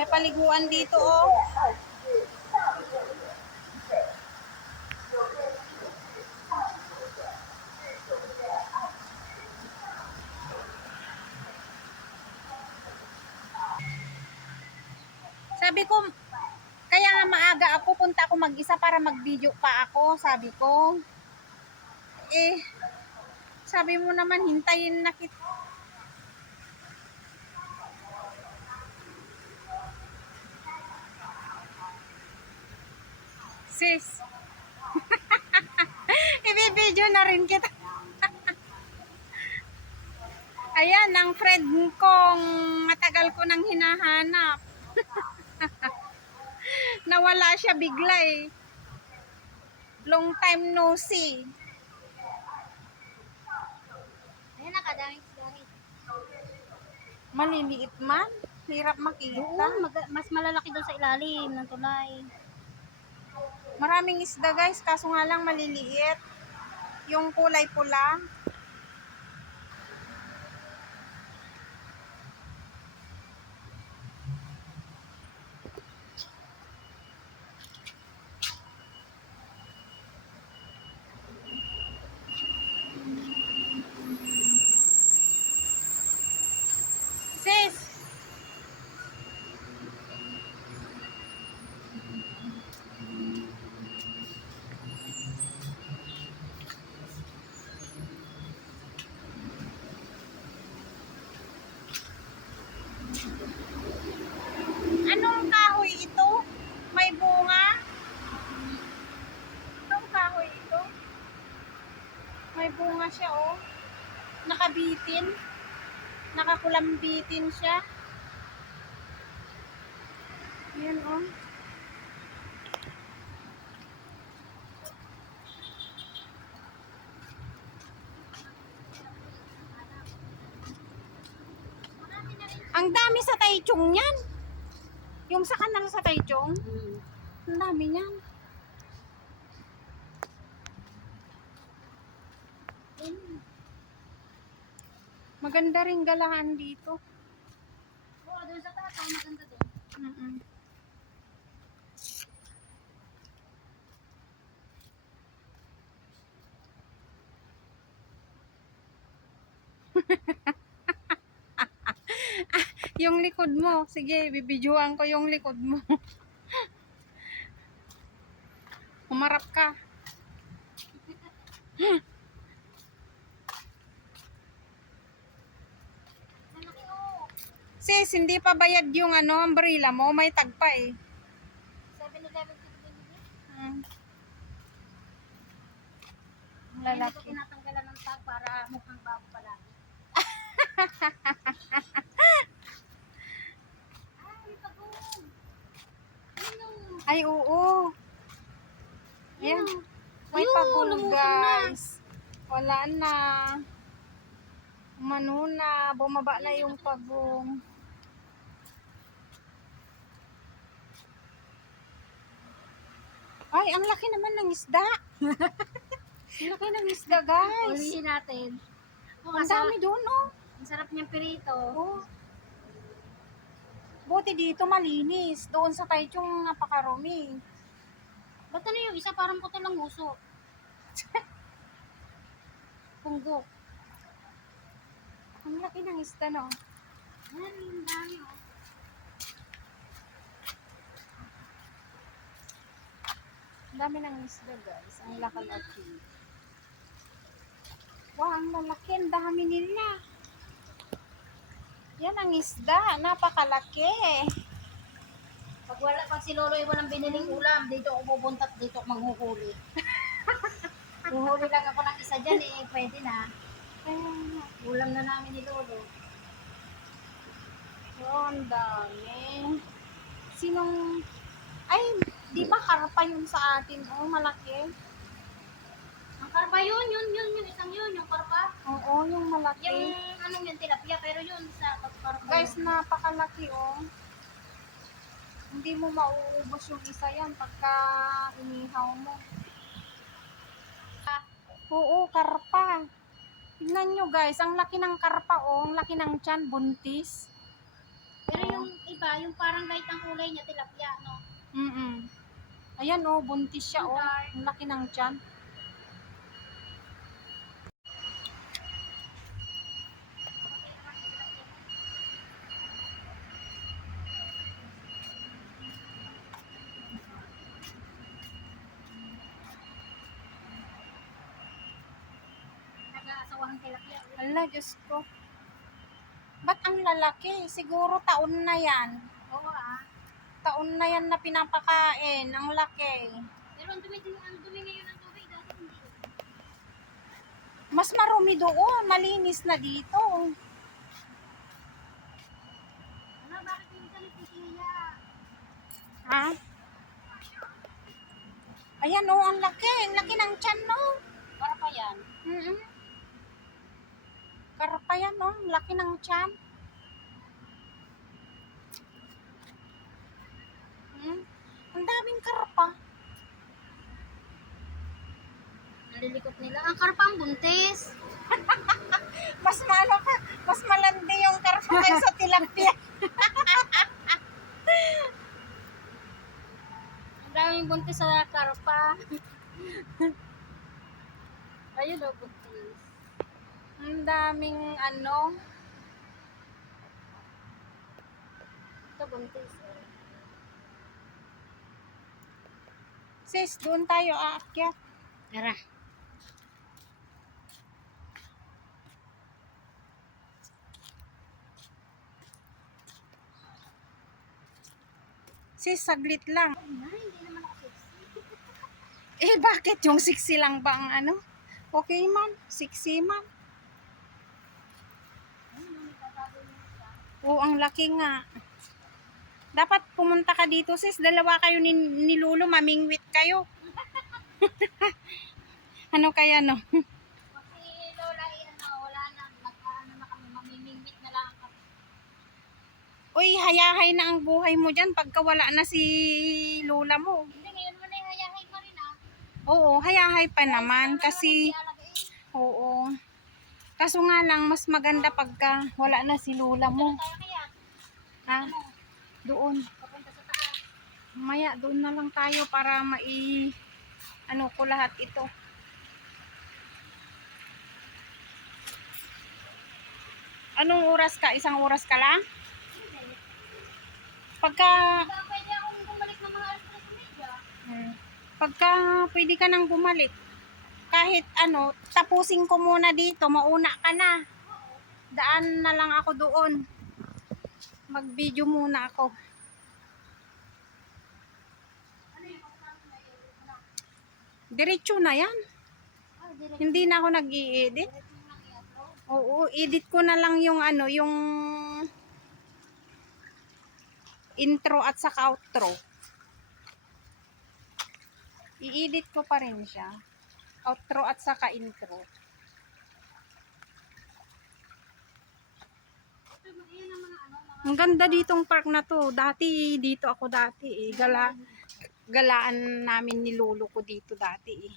May paliguan dito, oh. Sabi ko, kaya nga maaga ako, punta ako mag-isa para mag-video pa ako, sabi ko. Eh, sabi mo naman, hintayin na kita. Sis, i-video na rin kita. Ayan, ang friend kong matagal ko nang hinahanap. Nawala siya bigla eh. Long time no see. Ayan na, kadaming isdari. Maliliit man. Hirap makita. Doon, mas malalaki doon sa ilalim ng tulay. Maraming isda guys, kaso nga lang maliliit. Yung kulay pula. Sis! Anong kahoy ito? May bunga? Anong kahoy ito? May bunga siya oh. Nakabitin. Nakakulambitin siya. Ayan oh. Ang dami sa Taichung yan. Yung sa kanal sa Taichung. Ang dami niyan. Maganda rin galaan dito. Oo, doon sa taas, maganda din. Yung likod mo. Sige, bibidyoan ko yung likod mo. Umarap ka. Malaki oh. Sis, hindi pa bayad yung umbrella mo. May tagpa eh. 7-Eleven ko binili. Ang Hindi ko lalaki. tinatanggalan ng tag para mukhang bago palagi. Ay, pagod. Ano? Ay, oo. Ayan. May Ayun, pagong lumusong guys. Wala na. Umano na. Bumaba na yung pagong. Ay, ang laki naman ng isda. Ang laki ng isda, guys. Ulihin natin. Oh, Ang dami doon, oh. Ang sarap niyang pirito. Oh. Buti dito malinis. Doon sa Taichung napakarumi. Ba't ano yung isa parang puto lang uso? Punggo. Ang laki ng isda, no? Yan, ang dami oh. Ang dami ng isda, guys. Ang laki-laki. Wow, ang lalaki. Ang dami nila. Yan ang isda. Napakalaki. Pag si Lolo ay walang biniling ulam, dito ako pupunta at dito ako manghuhuli. Huhuli lang ako ng isa dyan eh, pwede na. Ulam na namin ni Lolo. Oh, ang dami. Sinong... Ay, di ba karpa yun sa atin? Oh, malaki. Ang karpa yun, yung isang yun, yung karpa. Oo, yung malaki. Yung anong yung tilapia, pero yun sa karpa. Guys, napakalaki, oh. Hindi mo mauubos yung isa yan pagka inihaw mo. Oo, karpa. Tignan nyo guys, ang laki ng karpa, oh. Ang laki ng tiyan, buntis. Pero Oh. yung iba, yung parang light ang kulay niya, tilapia, no? Ayan oh, buntis siya oh. Ang laki ng tiyan. Nag-aasawahan tilapia. Hala, Diyos ko. Ba't ang lalaki? Siguro taon na yan. Oo ah. Taon na yan na pinapakain. Ang laki. Pero ang dumi ngayon ng tubig, dati hindi. Mas marumi doon. Malinis na dito. Ano, bakit minsan nagtitiya? Ha? Ayan oh, ang laki. Ang laki ng tiyan no. Para pa yan. Karpa yan oh. Ang laki ng tiyan. Ang daming karpa. Nalilikot nila. Ang karpang buntis. Mas maano ka. Mas malandi yung karpa kaysa tilapia. Ang daming buntis sa karpa. Ayun o, buntis. Ang daming ano. Ito buntis. Sis, doon tayo aakyat. Tara. Sis, saglit lang. Hindi naman ako sexy. Eh, bakit yung siksi lang ba ang ano? Okay man, siksi man. Oo, ang laki nga. Dapat pumunta ka dito, sis. Dalawa kayo ni Lolo, mamingwit kayo. Ano kaya, no? Kasi Lola, wala na. Nag-ano na kami, mamimingwit na lang kami. Uy, hayahay na ang buhay mo dyan pagka wala na si Lola mo. Hindi, ngayon mo na hayahay pa rin ah. Oo, hayahay pa naman kasi, oo. Kaso nga lang, mas maganda pagka wala na si Lola mo. Tayo kaya, Ha? Doon. papunta sa taas. Maya, doon na lang tayo para ano ko lahat ito. Anong oras ka? Isang oras ka lang? Hindi. Pagka, Baka pwede akong bumalik ng mga alas 3:30. pagka pwede ka nang bumalik, kahit ano, tapusin ko muna dito, mauna ka na. Daan na lang ako doon. Mag-video muna ako. Diretso na yan. Ah, direct. Hindi na ako nag-i-edit. Direct mo lang i-upload. Oo, edit ko na lang yung ano, yung intro at saka outro. I-edit ko pa rin siya. Outro at saka intro. Ayan ang mga mga Ang ganda ditong park na to. Dati, dito ako dati eh. Galaan namin ni lolo ko dito dati eh.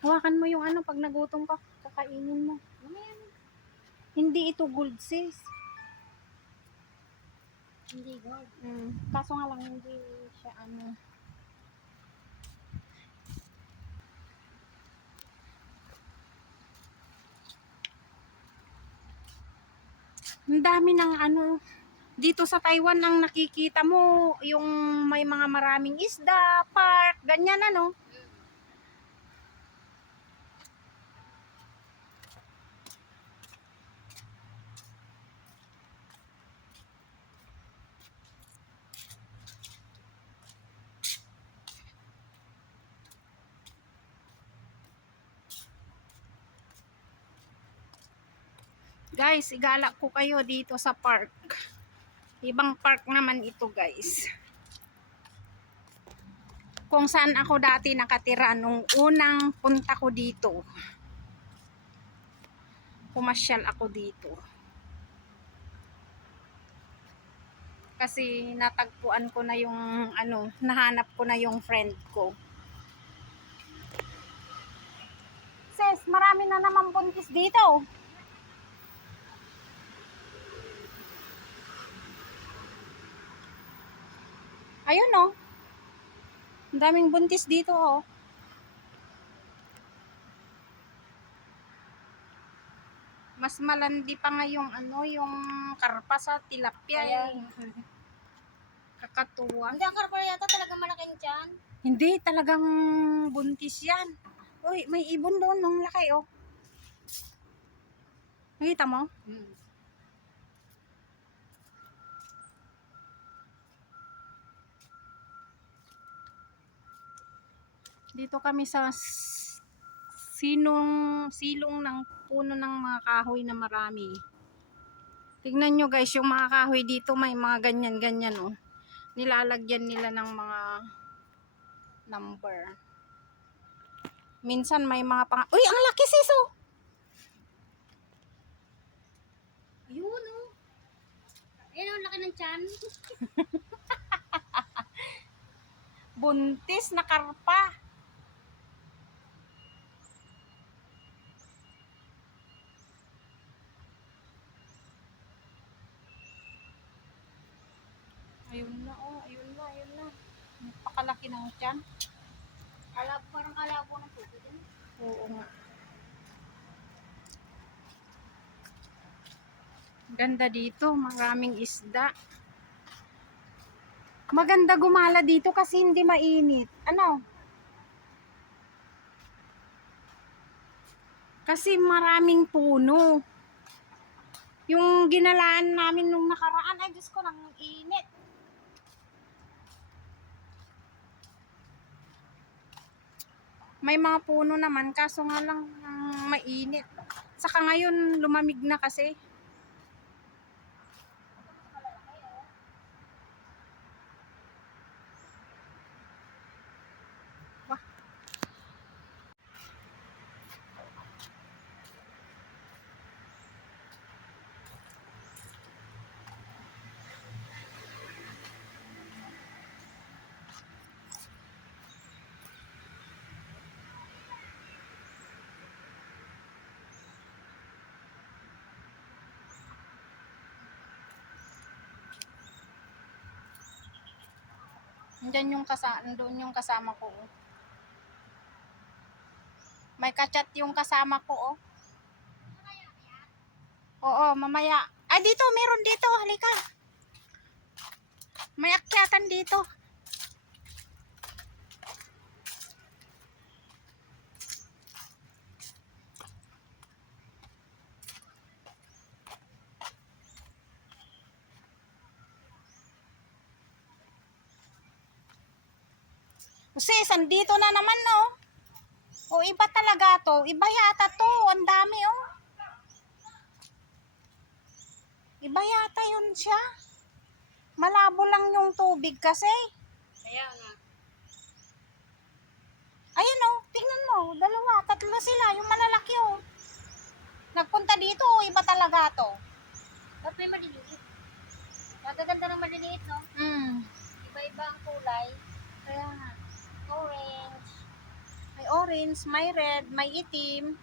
Hawakan mo yung ano pag nagutom ka. Kakainin mo. Hindi ito gold sis. hindi God. Kaso nga lang hindi siya ano. Ang dami ng ano. Dito sa Taiwan ang nakikita mo yung may mga maraming isda, park, ganyan ano. Guys, igalak ko kayo dito sa park. Ibang park naman ito, guys. Kung saan ako dati nakatira nung unang punta ko dito. Pumasyal ako dito. Kasi natagpuan ko na yung ano, nahanap ko na yung friend ko. dami na naman buntis dito. Ayun oh. Ang daming buntis dito oh. Mas malandi pa nga yung ano, yung karpa sa tilapia. Kaya, Kakatuwa. hindi, ang karpa yata talaga malaking tiyan. Hindi, talagang buntis yan. Uy, may ibon doon, nung laki oh. Nakita mo? Dito kami sa silong ng puno ng mga kahoy na marami. Tignan nyo guys, yung mga kahoy dito may mga ganyan-ganyan oh. Nilalagyan nila ng mga number. Minsan may mga uy, ang laki sis oh! Ayun, oh. Ayun, ang laki ng tiyan. Buntis na karpa. Ayun na oh, ayun na, ayun na. Napakalaki ng tiyan. Parang kalabo ng tubig. Oo nga. Ganda dito, maraming isda. Maganda gumala dito kasi hindi mainit. Ano? Kasi maraming puno. Yung ginalaan namin nung nakaraan, ay Diyos ko, nang init. May mga puno naman, kaso nga lang mainit. Saka ngayon, lumamig na kasi. Wah. Doon yung kasama ko. Oh. May kachat yung kasama ko, oh. Oo, mamaya. Ah, dito, meron dito. Halika. May akyatan dito. Sis, andito na naman, no? O, iba talaga to. Iba yata to. Ang dami, oh. Iba yata yun siya. Malabo lang yung tubig kasi. Kaya nga. Ayun, oh. Tingnan mo. Dalawa, tatlo sila. Yung malalaki, oh. Nagpunta dito, oh. Iba talaga to. Ba't may maliliit? Nagaganda ng maliliit, no? Iba-iba ang kulay. Kaya nga. Orange. May orange, may red, may itim.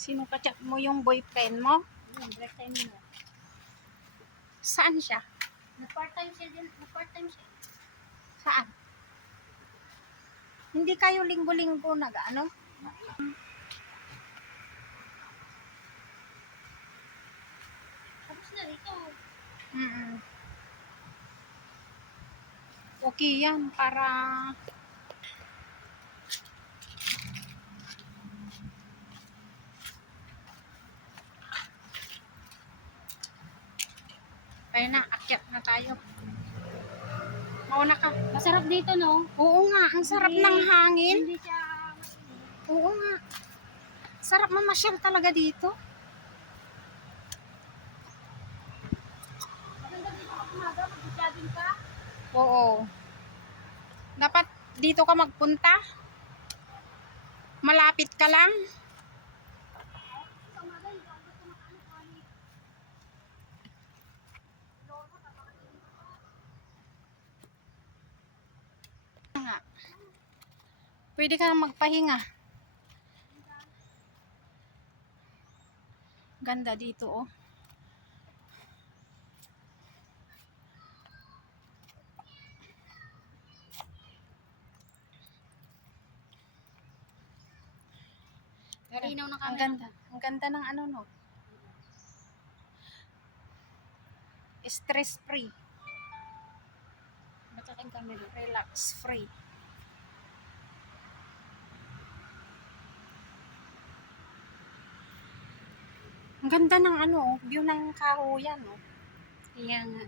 Sino ka-chat mo, yung boyfriend mo? Break time mo. Saan siya? Na-part-time siya din. Na-part-time siya. Saan? Hindi kayo linggo-linggo nag-ano? Tapos na rito. Okay yan, para ayun na, akyat na tayo. Mauna ka. Masarap dito, no? Oo nga, ang sarap ng hangin. Hindi siya mainit. Oo nga. Sarap mamasyal talaga dito. Maganda dito kapag umaga, mag-jogging ka. Oo. Dapat dito ka magpunta. Malapit ka lang. Nga. Pwede ka nang magpahinga. Ganda dito oh. Malinaw na Ang kami. ganda. Ang ganda ng ano no. Stress free. Ba't aking camera? Relax free. Ang ganda ng ano oh. View ng kahoyan oh. Kaya nga.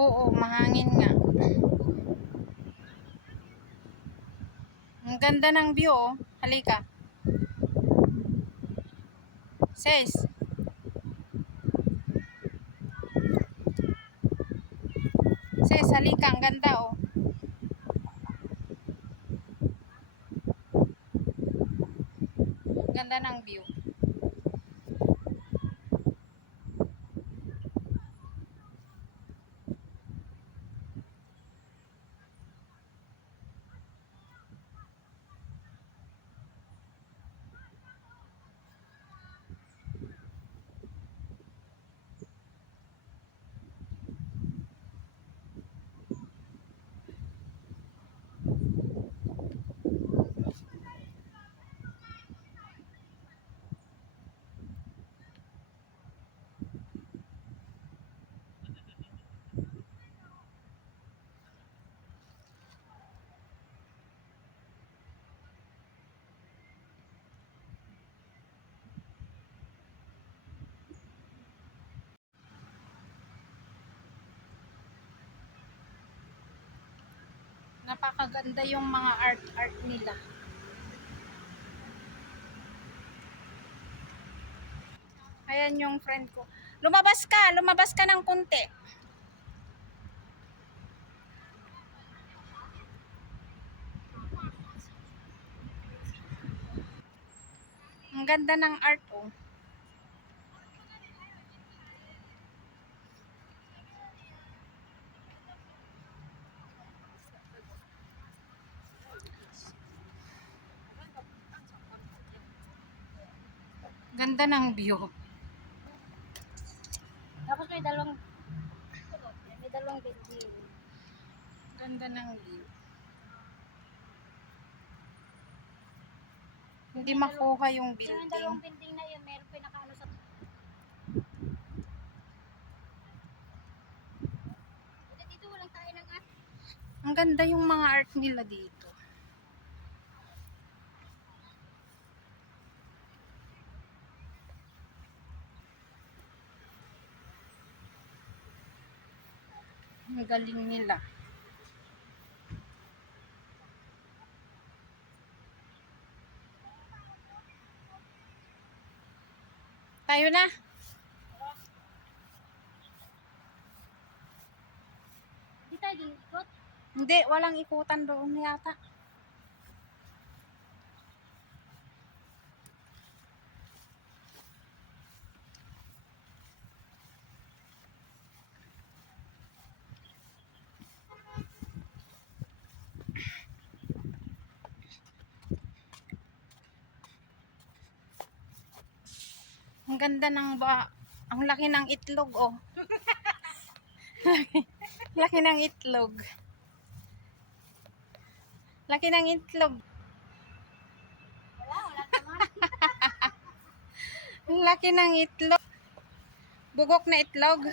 Oo, mahangin nga. Ang ganda ng view oh. Halika. Sis. Sis, halika. Ang ganda oh. Ganda ng view. Napakaganda yung mga art nila. Ayan yung friend ko. Lumabas ka ng konti. Ang ganda ng art oh. Ganda ng view. Tapos may dalawang building. Ganda ng view. Hindi makuha yung Yung dalawang building. building na yun, meron pinakaano sa... Dito walang tayo ng at. Ang ganda yung mga art nila dito. Ang galing nila. Tayo na. Di tayo din ikot. Hindi, walang ikutan doon yata. Ang ganda ng ang laki ng itlog, oh. Laki ng itlog. Laki ng itlog. Wala naman. Ang laki ng itlog. Bugok na itlog.